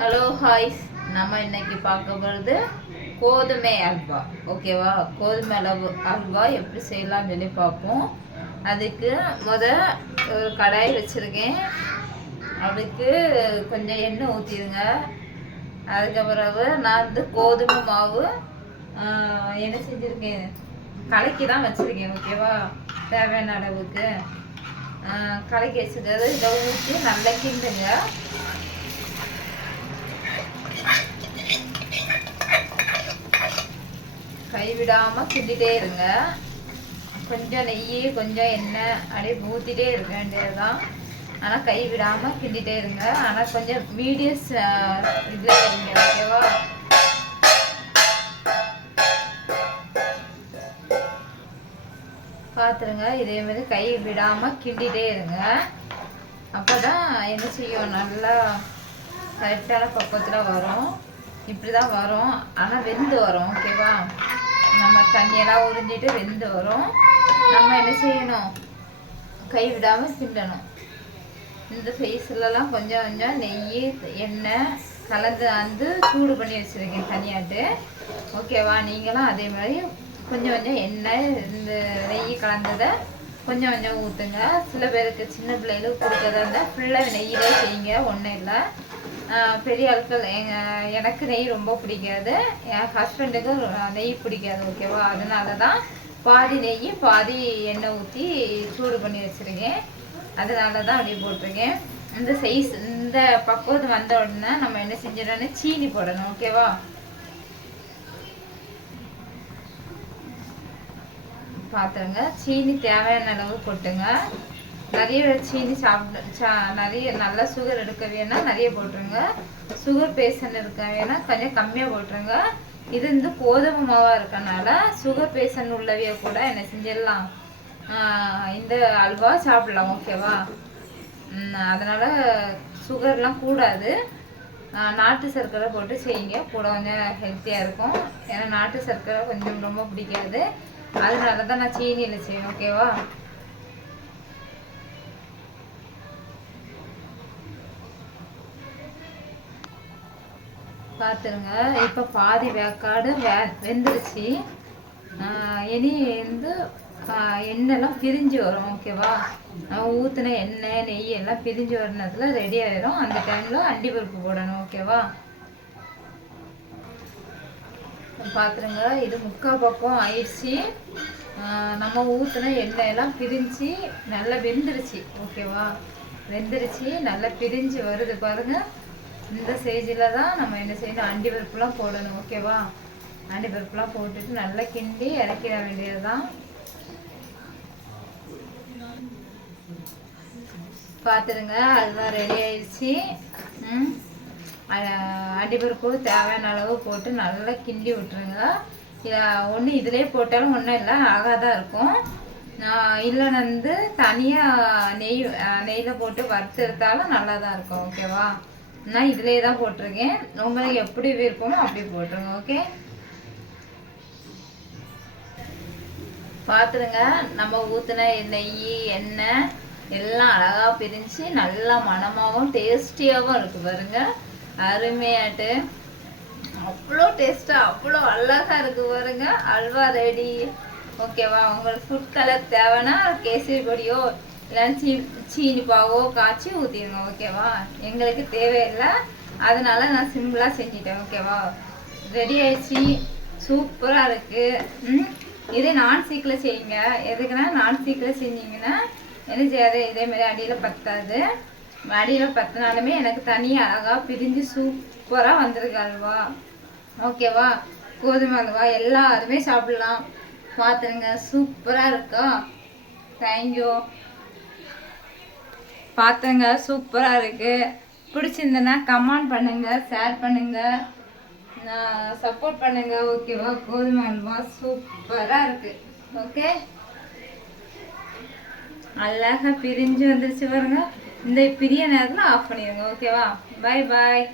Hello ஹாய்ஸ், நம்ம இன்னைக்கு பார்க்க போகிறது கோதுமை அல்வா. ஓகேவா? கோதுமை அல்வா எப்படி செய்யலாம்னு சொல்லி பார்ப்போம். அதுக்கு ஒரு கடாய் வச்சுருக்கேன். அதுக்கு கொஞ்சம் எண்ணெய் ஊற்றிடுங்க. அதுக்கு பிறகு நான் கோதுமை மாவு என்ன செஞ்சுருக்கேன், கலக்கி தான் வச்சுருக்கேன். ஓகேவா? தேவையான அளவுக்கு கலக்கி வச்சுக்கிறது. இதை ஊற்றி நல்லா கிண்டுங்க. கைவிடாமல் கிண்டிகிட்டே இருங்க. கொஞ்சம் நெய் கொஞ்சம் எண்ணெய் அப்படியே ஊற்றிட்டே இருக்க வேண்டியதுதான். ஆனால் கைவிடாமல் கிண்டிகிட்டே இருங்க. ஆனால் கொஞ்சம் மீடியஸ் இதில் இருங்க. ஓகேவா? பார்த்துருங்க. இதே மாதிரி கை விடாமல் கிண்டிகிட்டே இருங்க. அப்போ தான் என்ன செய்யும், நல்லா கரெக்டான பக்குவத்தில் வரும். இப்படி தான் வரும். ஆனால் வெந்து வரும். ஓகேவா? நம்ம தண்ணியெல்லாம் உறிஞ்சிட்டு வெந்து வரும். நம்ம என்ன செய்யணும், கை விடாமல் கிண்டணும். இந்த சைஸ்லலாம் கொஞ்சம் கொஞ்சம் நெய் எண்ணெய் கலந்து சூடு பண்ணி வச்சுருக்கேன் தனியாட்டு. ஓகேவா? நீங்களும் அதே மாதிரி கொஞ்சம் கொஞ்சம் எண்ணெய் இந்த நெய் கலந்ததை கொஞ்சம் கொஞ்சம் ஊற்றுங்க. சில பேருக்கு சின்ன பிள்ளைகளுக்கு கொடுக்கறதா இருந்தால் ஃபுல்லாக நெய்யிலே செய்யுங்க, ஒன்றும் இல்லை. பெரிய ஆட்கள் எனக்கு நெய் ரொம்ப பிடிக்காது, என் ஹஸ்பண்டுக்கு நெய் பிடிக்காது. ஓகேவா? அதனால தான் பாதி நெய் பாதி எண்ணெய் ஊற்றி சூடு பண்ணி வச்சுருக்கேன். அதனால தான் அப்படியே போட்டிருக்கேன். இந்த சைஸ் இந்த பக்குவத்து வந்த உடனே நம்ம என்ன செஞ்சிடணும், சீனி போடணும். ஓகேவா? பார்த்துருங்க. சீனி தேவையான அளவு போட்டுங்க. நிறைய சீனி நிறைய நல்லா சுகர் எடுக்க வேணால் நிறைய போட்டுருங்க. சுகர் பேஷண்ட் இருக்க வேணால் கொஞ்சம் கம்மியாக போட்டுருங்க. இது கோதுமை மாவாக இருக்கனால சுகர் பேஷண்ட் உள்ளவைய கூட என்ன செஞ்சிடலாம், இந்த அல்வா சாப்பிடலாம். ஓகேவா? அதனால் சுகர்லாம் கூடாது. நாட்டு சர்க்கரை போட்டு செய்யுங்க, கூட கொஞ்சம் ஹெல்த்தியாக இருக்கும். ஏன்னா நாட்டு சர்க்கரை கொஞ்சம் ரொம்ப பிடிக்காது. அதனால தான் நான் சீனியில் செய்வேன். ஓகேவா? பார்த்துருங்க. இப்போ பாதி வேக்காடு வெந்துருச்சு. இனி எண்ணெய்லாம் பிரிஞ்சு வரும். ஓகேவா? ஊற்றின எண்ணெய் நெய் எல்லாம் பிரிஞ்சு வரனதுல ரெடி ஆயிரும். அந்த டைமில் அண்டி பருப்பு போடணும். ஓகேவா? பார்த்துருங்க. இது முக்கால் பக்கம் ஆயிடுச்சு. நம்ம ஊற்றின எண்ணெயெல்லாம் பிரிஞ்சு நல்லா வெந்துருச்சு. ஓகேவா? வெந்துருச்சு, நல்லா பிரிஞ்சு வருது பாருங்கள். இந்த ஸ்டேஜில் தான் நம்ம என்ன செய்யணும், அண்டி பருப்புலாம் போடணும். ஓகேவா? அண்டி பருப்புலாம் போட்டுட்டு நல்லா கிண்டி இறக்கிட வேண்டியது தான். பார்த்துருங்க. அதுதான் ரெடி ஆயிடுச்சு. அண்டிப்பருப்பு தேவையான அளவு போட்டு நல்லா கிண்டி விட்டுருங்க. ஒன்று இதிலே போட்டாலும் ஒன்றும் இல்லை, அழகாக தான் இருக்கும். இல்லைன்னு தனியாக நெய்யில் போட்டு வறுத்து எடுத்தாலும் நல்லா தான் இருக்கும். ஓகேவா? நான் இதிலே தான் போட்டிருக்கேன். உங்களுக்கு எப்படி விருப்பமோ அப்படி போட்டுருங்க. ஓகே? பார்த்துருங்க. நம்ம ஊற்றின நெய் எண்ணெய் எல்லாம் அழகாக பிரிஞ்சு நல்லா மணமாகவும் டேஸ்டியாகவும் இருக்குது பாருங்க. அருமையாட்டு அவ்வளோ டேஸ்ட்டாக அவ்வளோ அழகாக இருக்குது பாருங்க. அல்வா ரெடி. ஓகேவா? உங்களுக்கு ஃபுட் கலர் தேவைன்னா கேசரி பொடியோ இல்லைன்னா சீனி பாவோ காய்ச்சி ஊற்றிடுங்க. ஓகேவா? எங்களுக்கு தேவையில்லை, அதனால நான் சிம்பிளாக செஞ்சிட்டேன். ஓகேவா? ரெடி ஆயிடுச்சு. சூப்பராக இருக்குது. இதே நான்ஸ்டிக்கில் செய்யுங்க. எதுக்குன்னா நான்ஸ்டிக்கில் செஞ்சிங்கன்னா என்ன செய்யாது, இதேமாரி அடியில் பத்தாது. அடியில் பத்தினாலுமே எனக்கு தனியாக அழகாக பிரிஞ்சு சூப்பராக வந்திருக்கு அல்வா. ஓகேவா? கோதுமை அல்வா எல்லாருமே சாப்பிடலாம். பார்த்துருங்க. சூப்பராக இருக்கா? தேங்க்யூ. பார்த்துங்க. சூப்பராக இருக்குது. பிடிச்சிருந்தேன்னா கமெண்ட் பண்ணுங்கள், ஷேர் பண்ணுங்கள், சப்போர்ட் பண்ணுங்கள். ஓகேவா? கோதுமை அல்வா சூப்பராக இருக்குது. ஓகே? அழகாக பிரிஞ்சு வந்துருச்சு பாருங்க. இந்த பிரிய நேரத்தில் ஆஃப் பண்ணிடுங்க. ஓகேவா? பாய் பாய்.